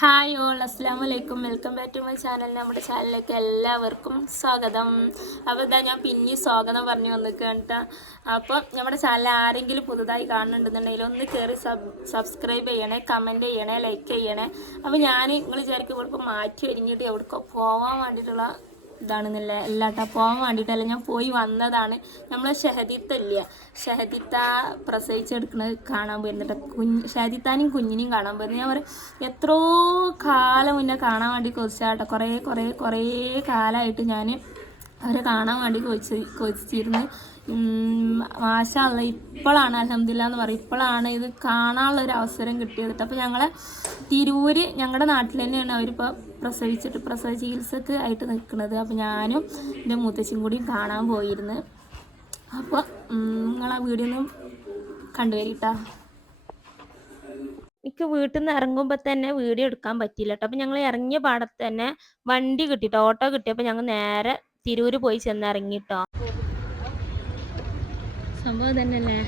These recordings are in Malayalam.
ഹായ് ഓൾ അസ്സാം വലൈക്കും welcome back to my channel നമ്മുടെ ചാനലിലേക്ക് എല്ലാവർക്കും സ്വാഗതം. അപ്പോൾ ഇതാ ഞാൻ പിന്നെ സ്വാഗതം പറഞ്ഞു വന്നിരിക്കുകയാണ് അപ്പോൾ നമ്മുടെ ചാനൽ ആരെങ്കിലും പുതുതായി കാണുന്നുണ്ടെന്നുണ്ടെങ്കിൽ ഒന്ന് കയറി സബ് സബ്സ്ക്രൈബ് ചെയ്യണേ കമന്റ് ചെയ്യണേ ലൈക്ക് ചെയ്യണേ. അപ്പോൾ ഞാൻ നിങ്ങൾ വിചാരിക്കും ഇവിടെ ഇപ്പോൾ മാറ്റി ഒരുങ്ങിയിട്ട് എവിടേക്കോ പോകാൻ വേണ്ടിയിട്ടുള്ള ഇതാണെന്നില്ല എല്ലാട്ടാ. പോകാൻ വേണ്ടിയിട്ടല്ല ഞാൻ പോയി വന്നതാണ്. നമ്മളെ ഷഹദിത്തല്ല ഷഹദിത്ത പ്രസവിച്ചെടുക്കുന്നത് കാണാൻ പോയിരുന്നിട്ട് കുഞ്ഞ് ഷഹദിത്താനെയും കുഞ്ഞിനെയും കാണാൻ പോയിരുന്നു. ഞാൻ പറയും എത്രയോ കാലം മുന്നേ കാണാൻ വേണ്ടി കൊതിച്ചാട്ടോ കുറേ കുറേ കുറേ കാലമായിട്ട് ഞാൻ അവരെ കാണാൻ വേണ്ടി കൊതിച്ച് കൊതിച്ചിരുന്നു മാഷല്ല ഇപ്പോഴാണ് അലഹമില്ല എന്ന് പറയും. ഇപ്പോഴാണ് ഇത് കാണാനുള്ള ഒരു അവസരം കിട്ടിയത്. അപ്പോൾ ഞങ്ങളെ തിരൂര് ഞങ്ങളുടെ നാട്ടിൽ തന്നെയാണ് അവരിപ്പോൾ പ്രസവിച്ചിട്ട് പ്രസവ ചികിത്സക്ക് ആയിട്ട് നിൽക്കുന്നത്. അപ്പോൾ ഞാനും എന്റെ മൂത്തച്ഛനും കൂടിയും കാണാൻ പോയിരുന്നു. അപ്പോൾ നിങ്ങൾ ആ വീഡിയോ ഒന്ന് കണ്ടുവരിട്ടാ. എനിക്ക് വീട്ടിൽ നിന്ന് ഇറങ്ങുമ്പോൾ തന്നെ വീഡിയോ എടുക്കാൻ പറ്റിയില്ല കേട്ടോ അപ്പം ഞങ്ങൾ ഇറങ്ങിയ പാടത്ത് തന്നെ വണ്ടി കിട്ടിട്ടോ ഓട്ടോ കിട്ടിയപ്പോൾ ഞങ്ങൾ നേരെ തിരൂര് പോയി ചെന്ന് ഇറങ്ങിട്ടോ സംഭവം തന്നെയല്ലേ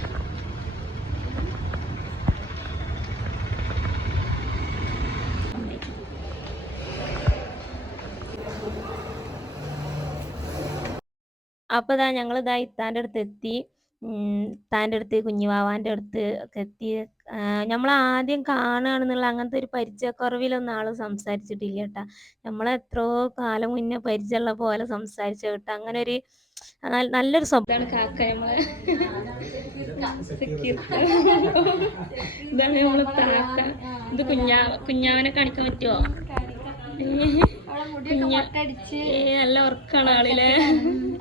അപ്പോൾ ഇതാ ഞങ്ങൾ ഇതാ ഇത്താന്റെ അടുത്ത് എത്തി ഇത്താന്റെ അടുത്ത് കുഞ്ഞുവാവാന്റെ അടുത്ത് ഒക്കെ എത്തി നമ്മൾ ആദ്യം കാണുകയാണെന്നുള്ള അങ്ങനത്തെ ഒരു പരിചയക്കുറവിലൊന്നും ആൾ സംസാരിച്ചിട്ടില്ല കേട്ടാ. നമ്മളെ എത്രയോ കാലം മുന്നേ പരിചയമുള്ള പോലെ സംസാരിച്ച കേട്ടോ. അങ്ങനെ ഒരു നല്ലൊരു സ്വഭാവമാണ് കാക്ക നമ്മളെ ഇതാണ് നമ്മളെ താക്ക. ഇത് കുഞ്ഞാ കുഞ്ഞാവനെ കാണിക്കാൻ പറ്റുമോ നല്ല ഉറക്കാണ് ആളിലെ.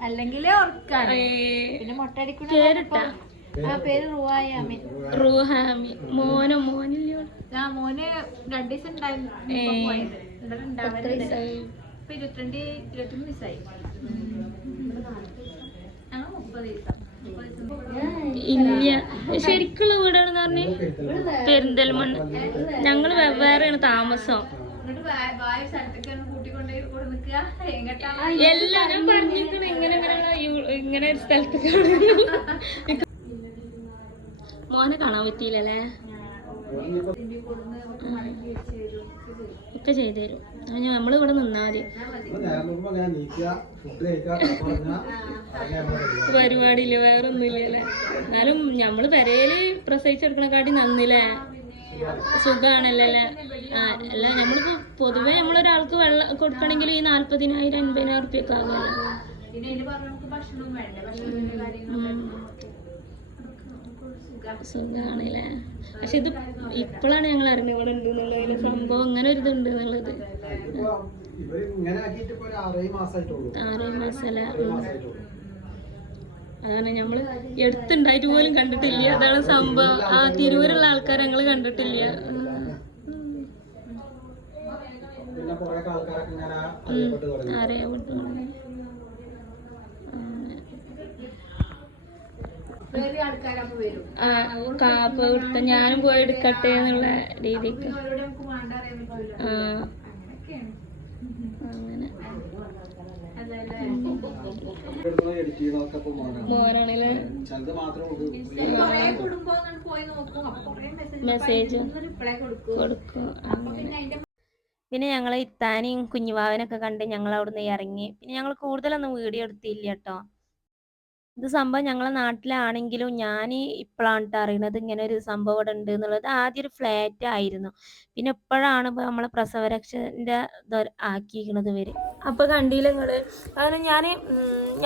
അല്ലെങ്കിലേ ഉറക്കാണ്. പിന്നെ മുട്ടടിക്കുന്ന പേരിട്ടാ ആ പേര് റുവായ റുഹാമി റൂഹാമി മോനോ മോനില്ലയോ? ആ മോന് രണ്ടു ദിവസം ഉണ്ടായിരുന്നു ഇരുപത്തിരണ്ട് ഇരുപത്തിമൂന്ന് ദിവസമായി ഞങ്ങൾ മുപ്പത് ദിവസം മുപ്പത് ദിവസം ഇല്ല. ശരിക്കുള്ള വീടാണെന്ന് പറഞ്ഞ പെരിന്തൽമണ്ണ. ഞങ്ങൾ വെവ്വേറെയാണ് താമസം. എന്നിട്ട് പറഞ്ഞിരിക്കണം ഇവിടെ ഇങ്ങനെ ഇങ്ങനെ ഒരു സ്ഥലത്ത് മോനെ കാണാൻ പറ്റിയില്ലല്ലേ? ഒക്കെ ചെയ്തു തരും. ഞാൻ നമ്മളിവിടെ നിന്നാ മതി. പരിപാടിയില്ല വേറൊന്നുമില്ലല്ലേ? എന്നാലും നമ്മൾ പെരയിൽ പ്രസവിച്ചെടുക്കണക്കാട്ടി നന്നില്ലേ സുഖാണല്ലേ അല്ലേ? അല്ല നമ്മളിപ്പോ പൊതുവേ നമ്മളൊരാൾക്ക് വെള്ളം കൊടുക്കണമെങ്കിൽ ഈ നാല്പതിനായിരം അൻപതിനായിരം റുപ്യൊക്കെ ആകുമല്ലോ സുഖാണല്ലേ? പക്ഷെ ഇത് ഇപ്പോഴാണ് ഞങ്ങൾ അറിഞ്ഞു ഇവിടെ ഉണ്ട് എന്നുള്ളതിന് സംഭവം അങ്ങനെ ഒരു ഇതുണ്ട് എന്നുള്ളത്. ആറേ മാസമല്ല അതാണ് നമ്മൾ എടുത്തുണ്ടായിട്ട് പോലും കണ്ടിട്ടില്ല. അതാണ് സംഭവം. ആ തിരൂരുള്ള ആൾക്കാർ ഞങ്ങൾ കണ്ടിട്ടില്ല. അറിയപ്പെട്ട് കാപ്പ് എടുത്ത ഞാനും പോയി എടുക്കട്ടെ എന്നുള്ള രീതിക്ക്. ആ. അങ്ങനെയൊക്കെയാണ്. അങ്ങനെ. മെസ്സേജ് കൊടുക്കും കൊടുക്കും പിന്നെ അതിന്റെ പിന്നെ ഞങ്ങൾ ഇത്താനെയും കുഞ്ഞുവാവനൊക്കെ കണ്ട് ഞങ്ങൾ അവിടുന്ന് ഇറങ്ങി. പിന്നെ ഞങ്ങൾ കൂടുതലൊന്നും വീഡിയോ എടുത്തില്ല കേട്ടോ. ഇത് സംഭവം ഞങ്ങളെ നാട്ടിലാണെങ്കിലും ഞാൻ ഇപ്പോഴാണ് കേട്ടോ ഇങ്ങനെ ഒരു സംഭവം ഇവിടെ ഉണ്ട് എന്നുള്ളത് ആദ്യം ഒരു ഫ്ലാറ്റ് ആയിരുന്നു. പിന്നെ ഇപ്പോഴാണ് ഇപ്പോൾ നമ്മളെ പ്രസവരക്ഷന്റെ ആക്കിയിരിക്കണത് ഇവർ അപ്പൊ കണ്ടില്ല അങ്ങനെ ഞാൻ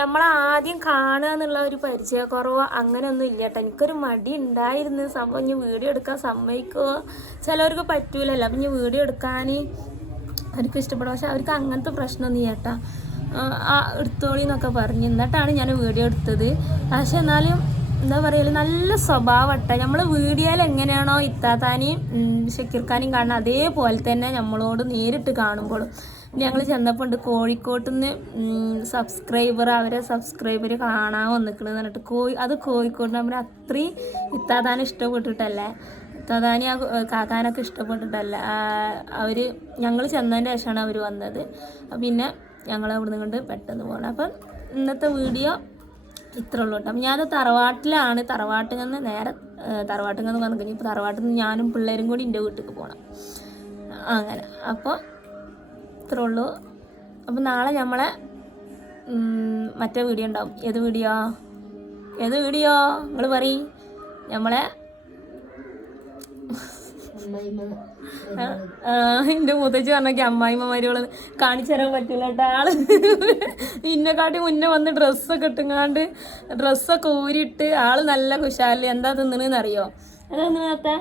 നമ്മളെ ആദ്യം കാണുക എന്നുള്ള ഒരു പരിചയക്കുറവ് അങ്ങനെയൊന്നും ഇല്ല കേട്ടോ എനിക്കൊരു മടി ഉണ്ടായിരുന്ന. സംഭവം ഇനി വീഡിയോ എടുക്കാൻ സമ്മതിക്കുമോ ചിലവർക്ക് പറ്റൂലല്ലോ. അപ്പം ഇനി വീഡിയോ എടുക്കാൻ അവർക്ക് ഇഷ്ടപ്പെടും. പക്ഷെ അവർക്ക് അങ്ങനത്തെ പ്രശ്നമൊന്നും ചേട്ടാ എടുത്തോളി എന്നൊക്കെ പറഞ്ഞു. എന്നിട്ടാണ് ഞാൻ വീഡിയോ എടുത്തത്. പക്ഷെ എന്നാലും എന്താ പറയുക നല്ല സ്വഭാവട്ട നമ്മൾ വീഡിയോയിൽ എങ്ങനെയാണോ ഇത്താത്താനെയും ഷക്കീർഖാനെയും കാണുന്നത് അതേപോലെ തന്നെ നമ്മളോട് നേരിട്ട് കാണുമ്പോഴും. ഞങ്ങൾ ചെന്നപ്പോൾ ഉണ്ട് കോഴിക്കോട്ട് നിന്ന് സബ്സ്ക്രൈബർ അവരെ സബ്സ്ക്രൈബർ കാണാൻ വന്നിക്കണെന്ന് പറഞ്ഞിട്ട് കോഴി അത് കോഴിക്കോട് നമ്മൾ അത്രയും ഇത്താത്താനെ ഇഷ്ടപ്പെട്ടിട്ടല്ലേ? ഇത്താതാനി ആ കാക്കാനൊക്കെ ഇഷ്ടപ്പെട്ടിട്ടല്ല? അവർ ഞങ്ങൾ ചെന്നതിന്റെ ശേഷമാണ് അവർ വന്നത്. പിന്നെ ഞങ്ങൾ അവിടുന്ന് കൊണ്ട് പെട്ടെന്ന് പോകണം അപ്പം ഇന്നത്തെ വീഡിയോ ഇത്ര ഉള്ളൂ കേട്ടോ ഞാൻ തറവാട്ടിലാണ്. തറവാട്ടിൽ നിന്ന് നേരെ തറവാട്ടിൽ നിന്ന് പറഞ്ഞു കഴിഞ്ഞാൽ ഇപ്പോൾ തറവാട്ടിൽ നിന്ന് ഞാനും പിള്ളേരും കൂടി എന്റെ വീട്ടിലേക്ക് പോകണം അങ്ങനെ. അപ്പോൾ ഇത്ര ഉള്ളൂ അപ്പോൾ നാളെ നമ്മളെ മറ്റേ വീഡിയോ ഉണ്ടാവും. ഏത് വീഡിയോ? ഏത് വീഡിയോ? നിങ്ങൾ പറയും. നമ്മളെ എന്റെ മുത്തച്ഛി പറഞ്ഞൊക്കെ അമ്മായിമ്മമാരികൾ കാണിച്ചു തരാൻ പറ്റില്ല കേട്ടോ ആൾ. ഇന്നെക്കാട്ടി മുന്നേ വന്ന് ഡ്രസ്സൊക്കെ ഇട്ടുങ്ങാണ്ട് ഡ്രസ്സൊക്കെ ഊരിയിട്ട് ആൾ നല്ല കുശാലി എന്താ തിന്നണെന്ന് അറിയോ എന്താ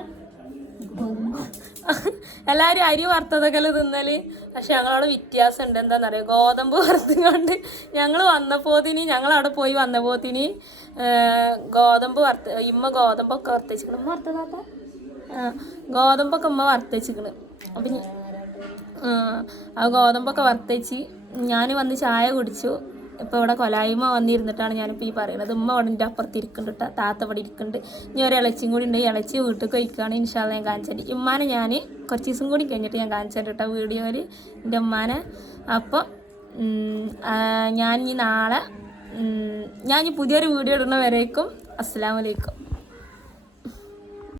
എല്ലാവരും അരി വറുത്തതൊക്കെ തിന്നൽ. പക്ഷെ ഞങ്ങളവിടെ വ്യത്യാസം ഉണ്ട് എന്താണെന്നറിയോ ഗോതമ്പ് വറുത്തുകൊണ്ട് ഞങ്ങൾ വന്നപ്പോത്തിന് ഞങ്ങൾ അവിടെ പോയി വന്നപ്പോത്തിന് ഗോതമ്പ് വറുത്ത് ഇമ്മ ഗോതമ്പൊക്കെ വറുത്തേച്ചിക്കണം വറുത്തതാത്ത ഗോതമ്പൊക്കെ ഉമ്മ വറുത്തേച്ചിക്കണ് അപ്പം ആ, ഗോതമ്പൊക്കെ വറുത്തേച്ച് ഞാൻ വന്ന് ചായ കുടിച്ചു. ഇപ്പോൾ ഇവിടെ കൊലായ്മ വന്നിരുന്നിട്ടാണ് ഞാനിപ്പോൾ ഈ പറയുന്നത് ഉമ്മ അവിടെ എന്റെ അപ്പുറത്ത് ഇരിക്കുന്നുണ്ട്. താത്ത ഇവിടെ ഇരിക്കുന്നുണ്ട് ഇനി ഒരു ഇളച്ചിയും കൂടി ഉണ്ട്. ഇളച്ചി വീട്ടിൽ കഴിക്കുകയാണ് ഇൻഷാല്ല ഞാൻ കാണിച്ചിട്ട് ഉമ്മാനെ ഞാൻ കുറച്ച് ദിവസം കൂടി കഴിഞ്ഞിട്ട് ഞാൻ കാണിച്ചിട്ട് കേട്ടോ വീഡിയോയിൽ എന്റെ ഉമ്മാനെ. അപ്പോൾ ഞാൻ ഇനി നാളെ ഞാൻ ഇനി പുതിയൊരു വീഡിയോ ഇടുന്ന വരേക്കും. അസ്സാം വലൈക്കും